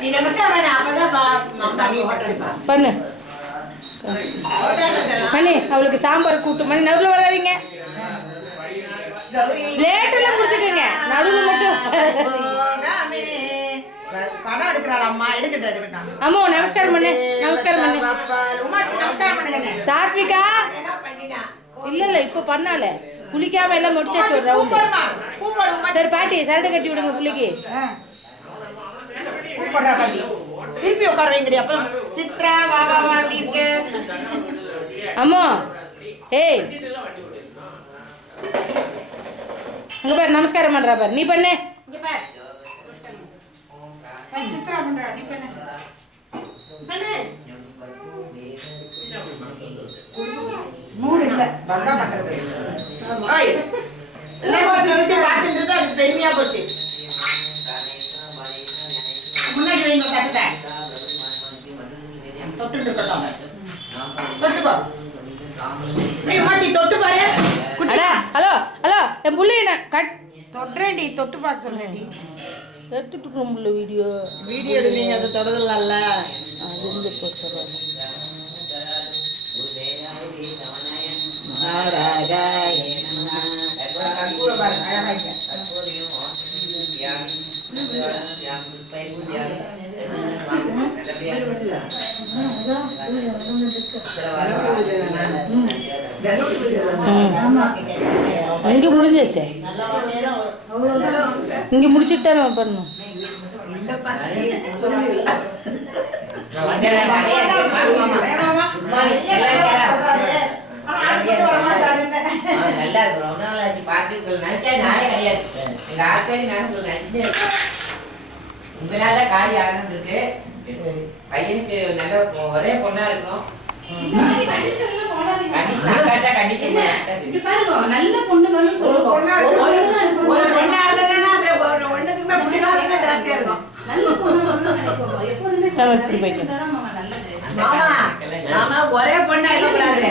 நீ நமஸ்காரம் பண்ணு அப்பதான் பண்ணு மணி. அவளுக்கு சாம்பார் கூட்டு மணி. நடுவில் வராதீங்க, லேட்டெல்லாம் முடிச்சுக்கோங்க. நடுவில் மட்டும் படம் எடுக்கிறாள் அம்மா. எடுக்கட்டும். அம்மா நமஸ்காரம் பண்ணு. நமஸ்காரம் பண்ணு. நமஸ்காரம் பண்ணுங்க. சாத்விகா இல்ல இப்ப பண்ணால குளிக்காம எல்லாம் முடிச்சாச்சு ஒரு ரவுண்டு. சரி பாட்டி சரடு கட்டி விடுங்க புள்ளிக்கு. பாட்டி திருப்பி உட்கார வைங்கடி. அப்ப சித்ரா வா வா வா அப்படி இருக்கு. அம்மா ஏய் அங்க பாரு நமஸ்காரம் பண்றா பாரு. நீ பண்ணு. இங்க பாரு சித்ரா பண்றா. நீ பண்ணு பண்ணு. மூடு இல்ல வந்தா பண்றது. ஓய் எல்லாம் பார்த்துட்டு இருந்தா அது பெருமையா போச்சு. முன்னாடி வைங்க கட்டத்தை. தொட்டு இருக்கட்டும். தொட்டுக்கோ. நீ மாத்தி தொட்டு பாரு. ஹலோ ஹலோ என் புள்ளி என்ன கட் தொட்றேன்டி. தொட்டு பார்க்க சொல்றேன்டி. எடுத்துட்டு இருக்கோம் வீடியோ எடுப்பீங்க. அது தொடரலாம்ல. அது இருந்து போட்டு இங்க முடிஞ்சிருச்சு. இங்க முடிச்சுட்டு தான் நம்ம பண்ணணும். நல்லா இருக்கும். ரொம்ப நாள் ஆச்சு பார்த்து நினைச்சா நானே கிடையாது. எங்க ஆட்காரி நானும் நினைச்சுட்டே இருக்கேன். ரொம்ப நாளா காலி ஆனதுக்கு பையனுக்கு நல்ல ஒரே பொண்ணா இருக்கும். நல்ல பொண்ணு ஒரே பொண்ணா இருக்கக்கூடாது.